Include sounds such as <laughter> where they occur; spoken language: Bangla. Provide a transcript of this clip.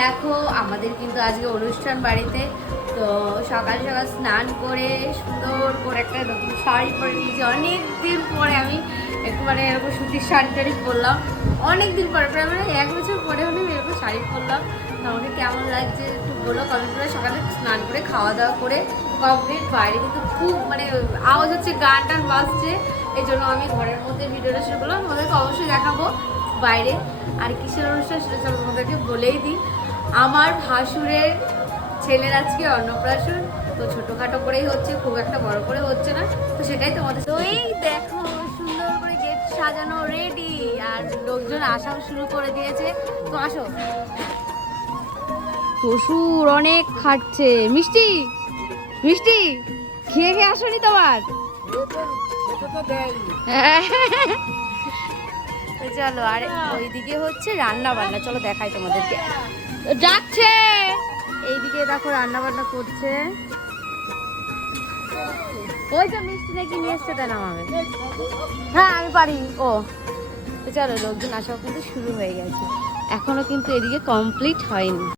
দেখো, আমাদের কিন্তু আজকে অনুষ্ঠান বাড়িতে। তো সকাল সকাল স্নান করে সুন্দর করে একটা নতুন শাড়ি পরে নিয়েছি। অনেক দিন পরে আমি একটু মানে এরকম সুতির শাড়ি টাড়ি পরলাম। অনেক দিন পরে, প্রায় মানে এক বছর পরে হলে এরকম শাড়ি পরলাম। আমাকে কেমন লাগছে একটু বলো? কমেন্ট করে সকালে স্নান করে, খাওয়া দাওয়া করে কমপ্লিট বাইরে কিন্তু খুব মানে আওয়াজ হচ্ছে, গান টান বাজছে। এই জন্য আমি ঘরের মধ্যে ভিডিওটা শুরু করলাম। তোমাদেরকে অবশ্যই দেখাবো বাইরে। আর কিসের অনুষ্ঠান সেটা চলো তোমাদেরকে বলেই দিই। আমার ভাসুরের ছেলের আজকে অন্নপ্রাশন তো ছোটোখাটো করেই হচ্ছে খুব একটা বড় করে হচ্ছে না তো সেটাই তোমাদের তো এই দেখো সুন্দর করে গেট সাজানো রেডি আর লোকজন আসাও শুরু করে দিয়েছে। তো আসো। শ্বশুর অনেক খাটছে। মিষ্টি মিষ্টি খেয়ে খেয়ে আসনি তোমার? তো <laughs> চলো আর ওইদিকে হচ্ছে রান্না বান্না চলো দেখাই তোমাদেরকে। যাচ্ছে। এইদিকে দেখো রান্না বান্না করছে। ওই যে মিষ্টি নাকি নিয়ে এসছে তাই নামাবে। হ্যাঁ আমি পারি। ও তো চলো লোকজন আসা কিন্তু শুরু হয়ে গেছে। এখনও কিন্তু এদিকে কমপ্লিট হয়নি।